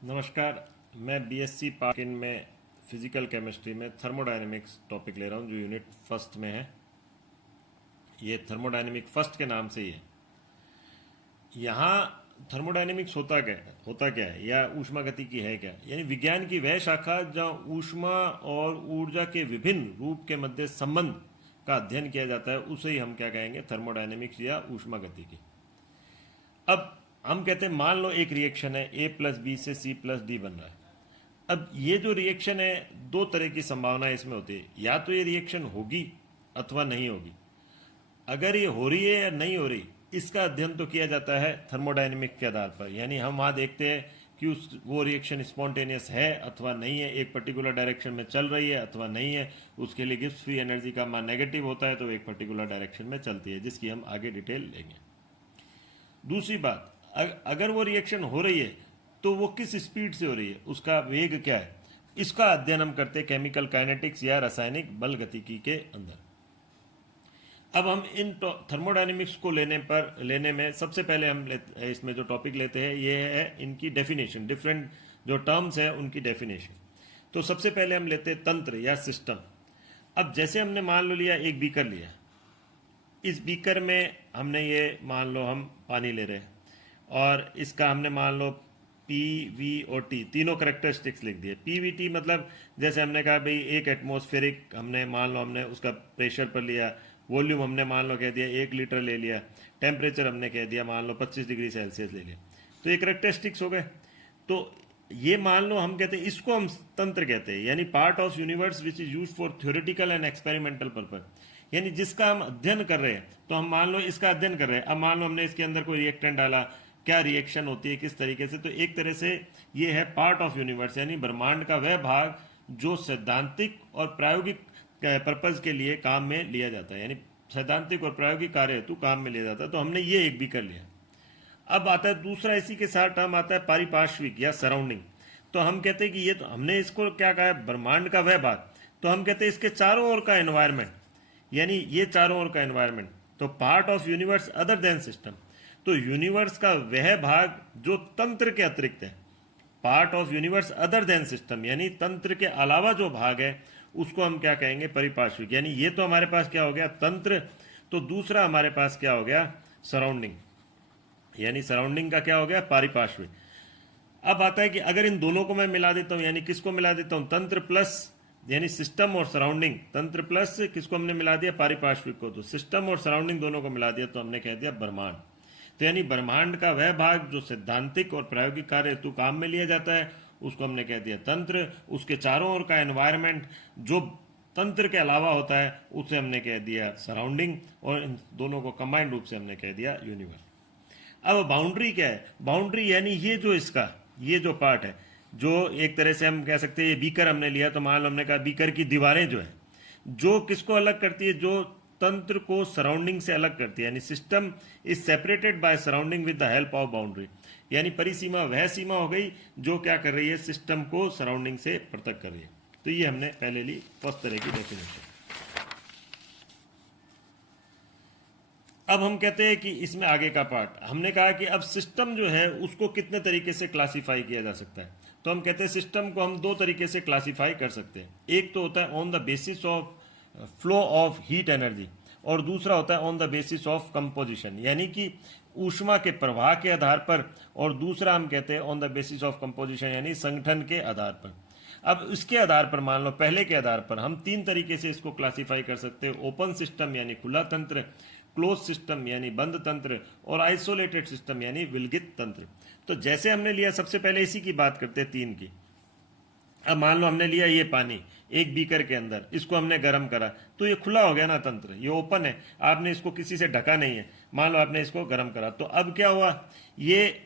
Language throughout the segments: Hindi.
नमस्कार। मैं बीएससी पार्ट इन में फिजिकल केमिस्ट्री में थर्मोडायनेमिक्स टॉपिक ले रहा हूँ, जो यूनिट फर्स्ट में है। ये थर्मोडायनेमिक फर्स्ट के नाम से ही है। यहाँ थर्मोडायनेमिक्स होता क्या है या ऊष्मागतिकी है क्या, यानी विज्ञान की वह शाखा जहाँ ऊष्मा और ऊर्जा के विभिन्न रूप के मध्य संबंध का अध्ययन किया जाता है, उसे ही हम क्या कहेंगे, थर्मोडायनेमिक्स या ऊष्मागतिकी। अब हम कहते हैं, मान लो एक रिएक्शन है, ए प्लस बी से सी प्लस डी बन रहा है। अब ये जो रिएक्शन है, दो तरह की संभावना इसमें होती है, या तो ये रिएक्शन होगी अथवा नहीं होगी। अगर ये हो रही है या नहीं हो रही, इसका अध्ययन तो किया जाता है थर्मोडायनेमिक के आधार पर। यानी हम वहाँ देखते हैं कि वो रिएक्शन स्पॉन्टेनियस है अथवा नहीं है, एक पर्टिकुलर डायरेक्शन में चल रही है अथवा नहीं है। उसके लिए गिब्स फ्री एनर्जी का मान नेगेटिव होता है, तो एक पर्टिकुलर डायरेक्शन में चलती है, जिसकी हम आगे डिटेल लेंगे। दूसरी बात, अगर वो रिएक्शन हो रही है तो वो किस स्पीड से हो रही है, उसका वेग क्या है, इसका अध्ययन हम करते हैं केमिकल काइनेटिक्स या रासायनिक बल गतिकी के अंदर। अब हम इन थर्मोडायनेमिक्स को लेने में सबसे पहले हम इसमें जो टॉपिक लेते हैं, ये है इनकी डेफिनेशन। डिफरेंट जो टर्म्स हैं उनकी डेफिनेशन। तो सबसे पहले हम लेते हैं तंत्र या सिस्टम। अब जैसे हमने मान लो लिया, एक बीकर लिया, इस बीकर में हमने ये मान लो हम पानी ले रहे हैं, और इसका हमने मान लो पी वी और टी तीनों करेक्टरिस्टिक्स लिख दिए। पी वी टी मतलब जैसे हमने कहा भाई, एक एटमॉस्फेरिक हमने मान लो हमने उसका प्रेशर पर लिया, वॉल्यूम हमने मान लो कह दिया 1 लीटर ले लिया, टेम्परेचर हमने कह दिया मान लो 25 डिग्री सेल्सियस ले लिया, तो ये करेक्टरिस्टिक्स हो गए। तो ये मान लो हम कहते हैं, इसको हम तंत्र कहते हैं, यानी part of universe which is use for theoretical and experimental purpose, यानी जिसका हम अध्ययन कर रहे हैं। तो हम मान लो इसका अध्ययन कर रहे हैं, अब मान लो हमने इसके अंदर कोई रिएक्टेंट डाला, क्या रिएक्शन होती है, किस तरीके से। तो एक तरह से ये है पार्ट ऑफ यूनिवर्स, यानी ब्रह्मांड का वह भाग जो सैद्धांतिक और प्रायोगिक पर्पज के लिए काम में लिया जाता है, यानी सैद्धांतिक और प्रायोगिक कार्य हेतु काम में लिया जाता है। तो हमने ये एक भी कर लिया। अब आता है दूसरा, इसी के साथ टर्म आता है पारिपार्श्विक या सराउंडिंग। तो हम कहते हैं कि ये तो हमने इसको क्या कहा है, ब्रह्मांड का वह भाग। तो हम कहते हैं इसके चारों ओर का एनवायरमेंट, यानी ये चारों ओर का एनवायरमेंट। तो part of universe other than system, तो यूनिवर्स का वह भाग जो तंत्र के अतिरिक्त है। Part of universe other than system, यानी तंत्र के अलावा जो भाग है, उसको हम क्या कहेंगे, परिपार्श्विक। यानी ये तो हमारे पास क्या हो गया, तंत्र। तो दूसरा हमारे पास क्या हो गया, सराउंडिंग, यानी सराउंडिंग का क्या हो गया, पारिपार्श्विक। अब आता है कि अगर इन दोनों को मैं मिला देता हूं, यानी किसको मिला देता हूं, तंत्र प्लस, यानी सिस्टम और सराउंडिंग, तंत्र प्लस किसको हमने मिला दिया, पारिपार्श्विक को। तो सिस्टम और सराउंडिंग दोनों को मिला दिया, तो हमने कह दिया ब्रह्मांड। तो यानी ब्रह्मांड का वह भाग जो सैद्धांतिक और प्रायोगिक कार्य हेतु काम में लिया जाता है, उसको हमने कह दिया तंत्र। उसके चारों ओर का एनवायरमेंट जो तंत्र के अलावा होता है, उसे हमने कह दिया सराउंडिंग, और इन दोनों को कंबाइंड रूप से हमने कह दिया यूनिवर्स। अब बाउंड्री क्या है, बाउंड्री यानी ये जो इसका ये जो पार्ट है, जो एक तरह से हम कह सकते हैं, ये बीकर हमने लिया, तो मान लो हमने कहा बीकर की दीवारें जो है, जो किसको अलग करती है, जो तंत्र को सराउंडिंग से अलग करती है। यानी system is separated by surrounding with the help of boundary, यानी परिसीमा वह सीमा हो गई जो क्या कर रही है, सिस्टम को सराउंडिंग से पृथक कर रही है। तो ये हमने पहले ली फर्स्ट तरह की डेफिनेशन। अब हम कहते हैं कि इसमें आगे का पार्ट, हमने कहा कि अब सिस्टम जो है उसको कितने तरीके से क्लासिफाई किया जा सकता है। तो हम कहते हैं सिस्टम को हम दो तरीके से क्लासिफाई कर सकते हैं। एक तो होता है on the basis of flow of heat energy, और दूसरा होता है on the basis of composition, यानी कि ऊष्मा के प्रवाह के आधार पर, और दूसरा हम कहते हैं on the basis of composition, यानी संगठन के आधार पर। अब इसके आधार पर मान लो, पहले के आधार पर हम तीन तरीके से इसको क्लासिफाई कर सकते हैं। ओपन सिस्टम यानी खुला तंत्र, क्लोज सिस्टम यानी बंद तंत्र, और आइसोलेटेड सिस्टम यानी विलगित तंत्र। तो जैसे हमने लिया, सबसे पहले इसी की बात करते हैं, तीन की। अब मान लो हमने लिया ये पानी एक बीकर के अंदर, इसको हमने गर्म करा, तो ये खुला हो गया ना तंत्र, ये ओपन है, आपने इसको किसी से ढका नहीं है। मान लो आपने इसको गर्म करा, तो अब क्या हुआ, ये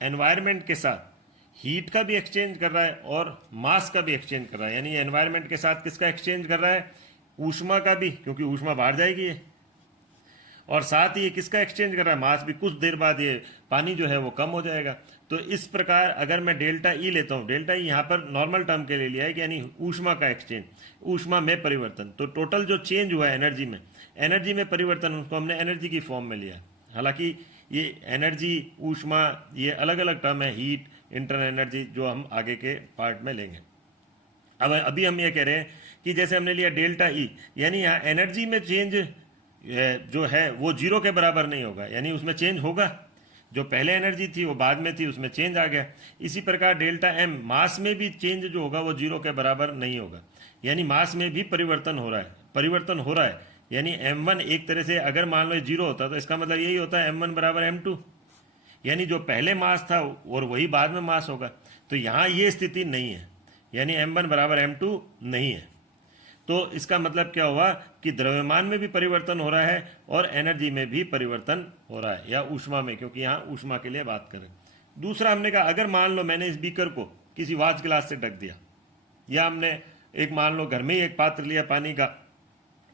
एनवायरनमेंट के साथ हीट का भी एक्सचेंज कर रहा है और मास का भी एक्सचेंज कर रहा है। यानी एनवायरनमेंट के साथ किसका एक्सचेंज कर रहा है, ऊष्मा का भी, क्योंकि ऊष्मा बाहर जाएगी है, और साथ ही ये किसका एक्सचेंज कर रहा है, मास भी। कुछ देर बाद ये पानी जो है वो कम हो जाएगा। तो इस प्रकार अगर मैं डेल्टा ई लेता हूँ, डेल्टा ई यहाँ पर नॉर्मल टर्म के लिए लिया है कि यानी ऊष्मा का एक्सचेंज, ऊष्मा में परिवर्तन। तो टोटल जो चेंज हुआ है एनर्जी में परिवर्तन, उसको हमने एनर्जी की फॉर्म में लिया। हालांकि ये एनर्जी, ऊष्मा, ये अलग अलग टर्म है, हीट, इंटरनल एनर्जी, जो हम आगे के पार्ट में लेंगे। अब अभी हम ये कह रहे हैं कि जैसे हमने लिया डेल्टा ई, यानी यहाँ एनर्जी में चेंज जो है वो जीरो के बराबर नहीं होगा, यानी उसमें चेंज होगा। जो पहले एनर्जी थी वो बाद में थी, उसमें चेंज आ गया। इसी प्रकार डेल्टा एम, मास में भी चेंज जो होगा वो जीरो के बराबर नहीं होगा, यानी मास में भी परिवर्तन हो रहा है, परिवर्तन हो रहा है। यानी m1 एक तरह से अगर मान लो जीरो होता तो इसका मतलब यही होता है m1 बराबर m2, यानी जो पहले मास था और वही बाद में मास होगा। तो यहाँ ये स्थिति नहीं है, यानी m1 बराबर m2 नहीं है। तो इसका मतलब क्या हुआ कि द्रव्यमान में भी परिवर्तन हो रहा है और एनर्जी में भी परिवर्तन हो रहा है, या ऊष्मा में, क्योंकि यहाँ ऊष्मा के लिए बात करें। दूसरा हमने कहा अगर मान लो मैंने इस बीकर को किसी वाच गिलास से ढक दिया, या हमने एक मान लो घर में ही एक पात्र लिया पानी का,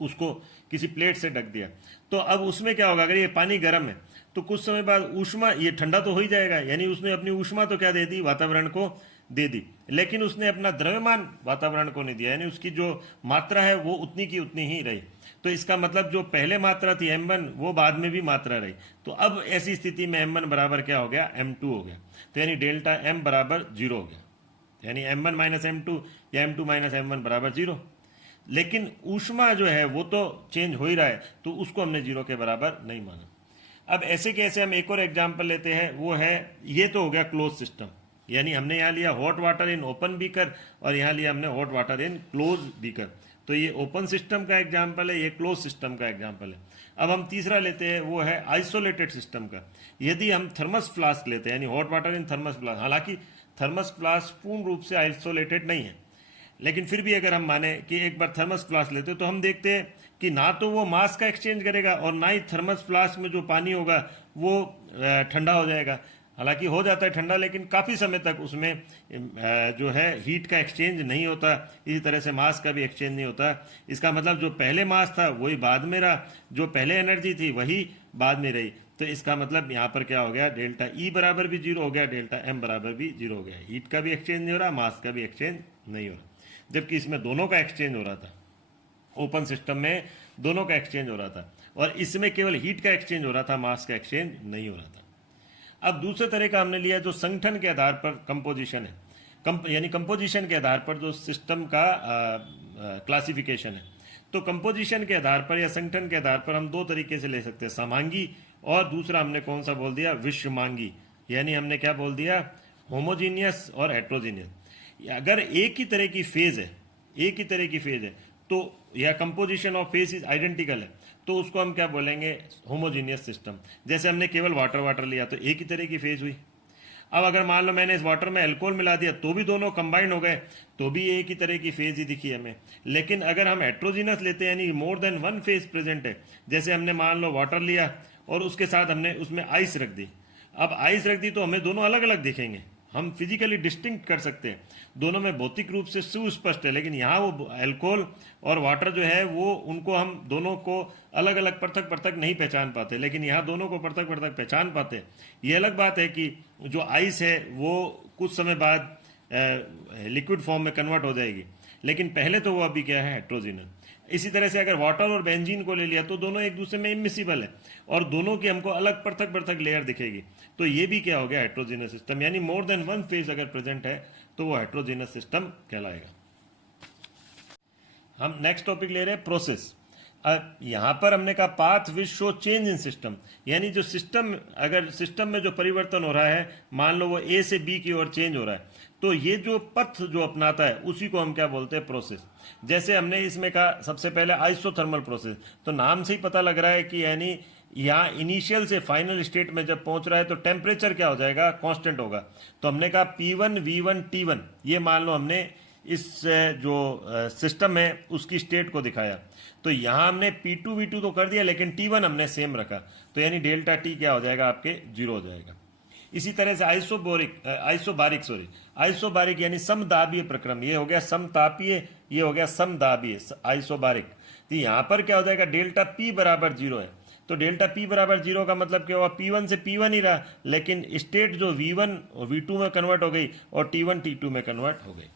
उसको किसी प्लेट से ढक दिया, तो अब उसमें क्या होगा, अगर ये पानी गर्म है तो कुछ समय बाद ऊष्मा, ये ठंडा तो हो ही जाएगा, यानी उसने अपनी ऊष्मा तो क्या दे दी, वातावरण को दे दी, लेकिन उसने अपना द्रव्यमान वातावरण को नहीं दिया, यानी उसकी जो मात्रा है वो उतनी की उतनी ही रही। तो इसका मतलब जो पहले मात्रा थी m1 वो बाद में भी मात्रा रही। तो अब ऐसी स्थिति में m1 बराबर क्या हो गया, m2 हो गया। तो यानी डेल्टा m बराबर जीरो हो गया, यानी m1 माइनस m2 या m2 माइनस m1 बराबर जीरो। लेकिन ऊष्मा जो है वो तो चेंज हो ही रहा है, तो उसको हमने जीरो के बराबर नहीं माना। अब ऐसे कैसे, हम एक और एग्जाम्पल लेते हैं, वो है, ये तो हो गया क्लोज सिस्टम, यानी हमने यहाँ लिया hot water in open beaker और यहाँ लिया हमने hot water in close beaker. तो ये ओपन सिस्टम का एग्जाम्पल है, ये क्लोज सिस्टम का एग्जाम्पल है। अब हम तीसरा लेते हैं, वो है आइसोलेटेड सिस्टम का। यदि हम थर्मस फ्लास्क लेते हैं, यानी hot water in thermos flask, हालांकि थर्मस फ्लास्क पूर्ण रूप से आइसोलेटेड नहीं है, लेकिन फिर भी अगर हम माने कि एक बार थर्मस फ्लास्क लेते हैं तो हम देखते हैं कि ना तो वो मास का एक्सचेंज करेगा और ना ही थर्मस फ्लास्क में जो पानी होगा वो ठंडा हो जाएगा। हालांकि हो जाता है ठंडा, लेकिन काफ़ी समय तक उसमें जो है हीट का एक्सचेंज नहीं होता, इसी तरह से मास का भी एक्सचेंज नहीं होता। इसका मतलब जो पहले मास था वही बाद में रहा, जो पहले एनर्जी थी वही बाद में रही। तो इसका मतलब यहाँ पर क्या हो गया, डेल्टा ई बराबर भी जीरो हो गया, डेल्टा एम बराबर भी जीरो हो गया। हीट का भी एक्सचेंज नहीं हो रहा, मास का भी एक्सचेंज नहीं हो रहा, जबकि इसमें दोनों का एक्सचेंज हो रहा था। ओपन सिस्टम में दोनों का एक्सचेंज हो रहा था और इसमें केवल हीट का एक्सचेंज हो रहा था, मास का एक्सचेंज नहीं हो रहा था। अब दूसरे तरह का हमने लिया जो संगठन के आधार पर कंपोजिशन है, यानी कंपोजिशन के आधार पर जो सिस्टम का क्लासिफिकेशन है। तो कंपोजिशन के आधार पर या संगठन के आधार पर हम दो तरीके से ले सकते हैं, समांगी और दूसरा हमने कौन सा बोल दिया, विषमांगी, यानी हमने क्या बोल दिया, होमोजीनियस और हेट्रोजीनियस। अगर एक ही तरह की फेज है, एक ही तरह की फेज है, तो या composition of phase is identical है, तो उसको हम क्या बोलेंगे, होमोजीनियस सिस्टम। जैसे हमने केवल वाटर वाटर लिया तो एक ही तरह की फेज हुई। अब अगर मान लो मैंने इस वाटर में अल्कोहल मिला दिया तो भी दोनों कंबाइंड हो गए, तो भी एक ही तरह की फेज ही दिखी हमें। लेकिन अगर हम हेट्रोजीनियस लेते हैं, यानी more than one phase present है, जैसे हमने मान लो वाटर लिया और उसके साथ हमने उसमें आइस रख दी। अब आइस रख दी तो हमें दोनों अलग अलग दिखेंगे, हम फिजिकली डिस्टिंक्ट कर सकते हैं, दोनों में भौतिक रूप से सुस्पष्ट है। लेकिन यहाँ वो अल्कोहल और वाटर जो है वो, उनको हम दोनों को अलग अलग पृथक पृथक नहीं पहचान पाते, लेकिन यहाँ दोनों को पृथक पृथक पहचान पाते। ये अलग बात है कि जो आइस है वो कुछ समय बाद लिक्विड फॉर्म में कन्वर्ट हो जाएगी, लेकिन पहले तो वो अभी क्या है, हेट्रोजीनियस। इसी तरह से अगर वाटर और बेंजीन को ले लिया तो दोनों एक दूसरे में इमिसिबल है और दोनों की हमको अलग पृथक पृथक लेयर दिखेगी, तो ये भी क्या हो गया, हेट्रोजीनियस सिस्टम। यानी मोर देन वन फेज अगर प्रेजेंट है तो वो हेट्रोजीनियस सिस्टम कहलाएगा। हम नेक्स्ट टॉपिक ले रहे हैं, प्रोसेस। अब यहाँ पर हमने कहा path which show change in system, यानी जो सिस्टम, अगर सिस्टम में जो परिवर्तन हो रहा है, मान लो वो ए से बी की ओर चेंज हो रहा है, तो ये जो पथ जो अपनाता है उसी को हम क्या बोलते हैं, प्रोसेस। जैसे हमने इसमें कहा सबसे पहले आइसोथर्मल प्रोसेस, तो नाम से ही पता लग रहा है कि यानी यहाँ इनिशियल से फाइनल स्टेट में जब पहुंच रहा है तो टेम्परेचर क्या हो जाएगा, कांस्टेंट होगा। तो हमने कहा P1 V1 T1, ये मान लो हमने इस जो सिस्टम है उसकी स्टेट को दिखाया, तो यहाँ हमने P2 V2 तो कर दिया, लेकिन T1 हमने सेम रखा, तो यानी डेल्टा T क्या हो जाएगा, आपके जीरो हो जाएगा। इसी तरह से आइसोबारिक यानी समदाबीय प्रक्रम, ये हो गया समतापीय, ये हो गया समदाबीय, आइसोबारिक। तो यहाँ पर क्या हो जाएगा, डेल्टा P बराबर जीरो है, तो डेल्टा P बराबर जीरो का मतलब क्या हुआ, P1 से P1 ही रहा, लेकिन स्टेट जो V1 V2 में कन्वर्ट हो गई और T1 T2 में कन्वर्ट हो गई।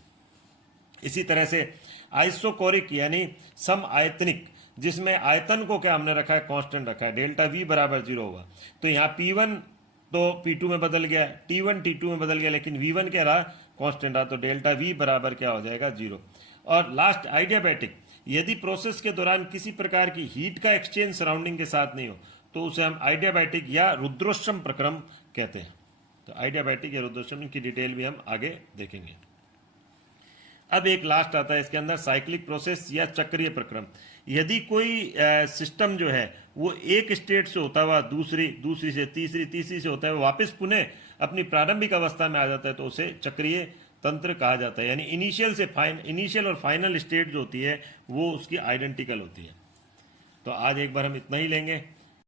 इसी तरह से आइसोकोरिक यानी सम आयतनिक, जिसमें आयतन को क्या हमने रखा है, कांस्टेंट रखा है, डेल्टा वी बराबर 0 होगा। तो यहाँ P1 तो P2 में बदल गया, T1 T2 में बदल गया, लेकिन V1 क्या रहा, कांस्टेंट रहा। तो डेल्टा वी बराबर क्या हो जाएगा, 0। और लास्ट आइडियाबैटिक, यदि प्रोसेस के दौरान किसी प्रकार की हीट का एक्सचेंज सराउंडिंग के साथ नहीं हो तो उसे हम आइडियाबैटिक या रुद्रोष्म प्रक्रम कहते हैं। तो आइडियाबैटिक या रुद्रोष्म की डिटेल भी हम आगे देखेंगे। अब एक लास्ट आता है इसके अंदर, साइक्लिक प्रोसेस या चक्रीय प्रक्रम। यदि कोई सिस्टम जो है वो एक स्टेट से होता हुआ दूसरी, दूसरी से तीसरी, तीसरी से होता है वापस पुनः अपनी प्रारंभिक अवस्था में आ जाता है तो उसे चक्रीय तंत्र कहा जाता है। यानी इनिशियल और फाइनल स्टेट जो होती है वो उसकी आइडेंटिकल होती है। तो आज एक बार हम इतना ही लेंगे।